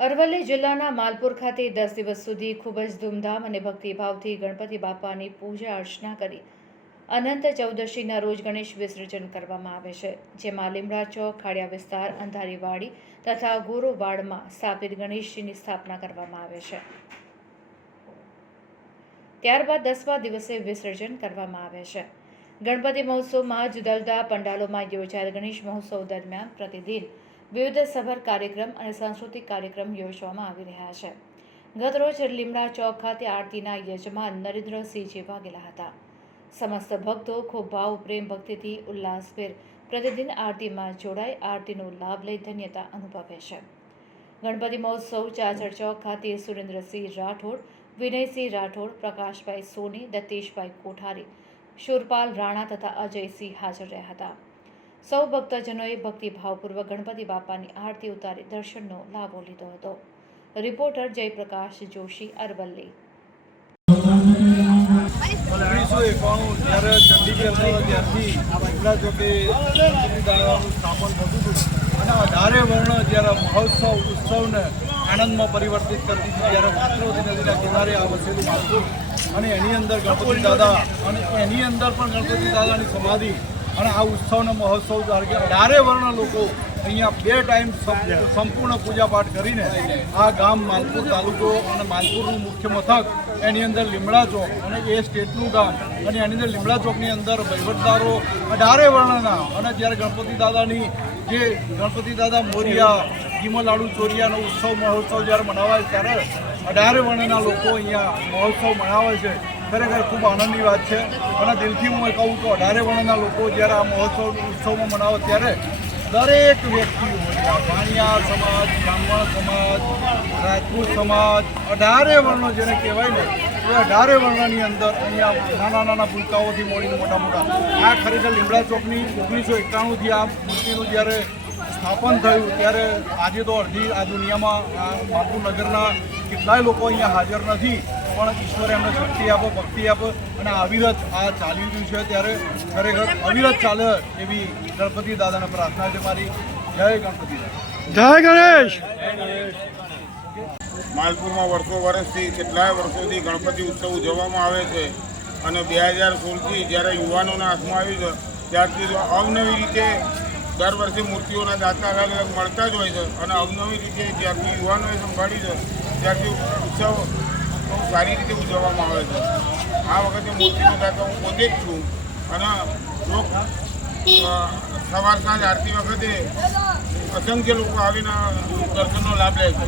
અરવલ્લી જિલ્લાના માલપુર ખાતે દસ દિવસ સુધી ખૂબ જ ધૂમધામ અને ભક્તિભાવથી ગણપતિ બાપાની પૂજા અર્ચના કરી અનંત ચૌદશીના રોજ ગણેશ વિસર્જન કરવામાં આવે છે, જેમાં લીમડા ચોક, ખાડિયા વિસ્તાર, અંધારીવાડી તથા ગોરોવાડમાં સ્થાપિત ગણેશજીની સ્થાપના કરવામાં આવે છે. ત્યારબાદ દસમા દિવસે વિસર્જન કરવામાં આવે છે. ગણપતિ મહોત્સવમાં જુદા જુદા પંડાલોમાં યોજાયેલ ગણેશ મહોત્સવ દરમિયાન પ્રતિદિન વિવિધ સભર કાર્યક્રમ અને સાંસ્કૃતિક કાર્યક્રમ યોજવામાં આવી રહ્યા છે. ગતરોજ લીમડા ચોક ખાતે આરતીના યજમાન નરેન્દ્રસિંહજી વાગેલા હતા. સમસ્ત ભક્તો ખૂબ ભાવ, પ્રેમ, ભક્તિથી ઉલ્લાસભેર પ્રતિદિન આરતીમાં જોડાઈ આરતીનો લાભ લઈ ધન્યતા અનુભવે છે. ગણપતિ મહોત્સવ ચાચર ચોક ખાતે સુરેન્દ્રસિંહ રાઠોડ, વિનયસિંહ રાઠોડ, પ્રકાશભાઈ સોની, દત્તેશભાઈ કોઠારી, શુરપાલ રાણા તથા અજયસિંહ હાજર રહ્યા હતા. સૌ ભક્તજનોએ ભક્તિભાવપૂર્વક ગણપતિ બાપાની આરતી ઉતારી દર્શનનો લાભો લીધો હતો. રિપોર્ટર જયપ્રકાશ જોશી, અરવલ્લી. ઓગણીસો જ્યારે વર્ણ જ્યારે મહોત્સવ, ઉત્સવને આનંદમાં પરિવર્તિત કરતી હતી ત્યારે પાત્રોથી નદીના કિનારે આ વસેલું માલપુર અને એની અંદર ગણપતિ દાદા અને એની અંદર પણ ગણપતિ દાદાની સમાધિ અને આ ઉત્સવનો મહોત્સવ ધારકે અઢારે વર્ણ લોકો અહીંયા બે ટાઈમ સંપૂર્ણ પૂજાપાઠ કરીને આ ગામ માલપુર તાલુકો અને માલપુરનું મુખ્ય મથક એની અંદર લીમડા ચોક અને એ સ્ટેટનું ગામ અને એની અંદર લીમડા ચોકની અંદર વહીવટદારો અઢારે વર્ણના અને જ્યારે ગણપતિ દાદાની જે ગણપતિ દાદા મોરિયા ગીમલાડુ ચોરિયાનો ઉત્સવ, મહોત્સવ જ્યારે મનાવાય ત્યારે અઢારે વર્ણના લોકો અહીંયા મહોત્સવ મનાવે છે. ખરેખર ખૂબ આનંદની વાત છે. અને દિલથી હું કહું તો અઢારે વર્ણના લોકો જ્યારે આ મહોત્સવ, ઉત્સવમાં મનાવે ત્યારે દરેક વ્યક્તિઓ વાણિયા સમાજ, બ્રાહ્મણ સમાજ, રાજપૂત સમાજ, અઢારે વર્ણો જેને કહેવાય ને, એ અઢારે વર્ણની અંદર અહીંયા નાના નાના ભૂલકાઓથી મળીને મોટા મોટા. આ ખરેખર લીમડા ચોકની ઓગણીસો એકાણુંથી આ મૂર્તિનું જ્યારે સ્થાપન થયું, ત્યારે આજે તો અડધી આ દુનિયામાં આ બાપુનગરના નગરના કેટલાય લોકો અહીંયા હાજર નથી. પણ ઈશ્વરે એમને શક્તિ આપો ભક્તિ આપો અને અવિરત આ ચાલી રહ્યું છે ત્યારે ખરેખર અવિરત ચાલે એવી ગણપતિ દાદાને પ્રાર્થના છે મારી. જય ગણપતિ જય ગણેશ! માલપુરમાં વર્ષો વર્ષથી કેટલાય વર્ષોથી ગણપતિ ઉત્સવ ઉજવવામાં આવે છે અને બે હજાર સોળથી જ્યારે યુવાનોના હાથમાં આવી છે ત્યારથી તો અવનવી રીતે દર વર્ષે મૂર્તિઓના દાતા અલગ અલગ મળતા જ હોય છે અને અવનવી રીતે જ્યારથી યુવાનોએ સંભાળી છે ત્યારથી ઉત્સવ બહુ સારી રીતે ઉજવવામાં આવે છે. આ વખતે મૂર્તિનો દાતા હું પોતે જ છું. અને લોક સવાર સાંજ આરતી વખતે અસંખ્ય લોકો આવીને દર્શનનો લાભ લે છે.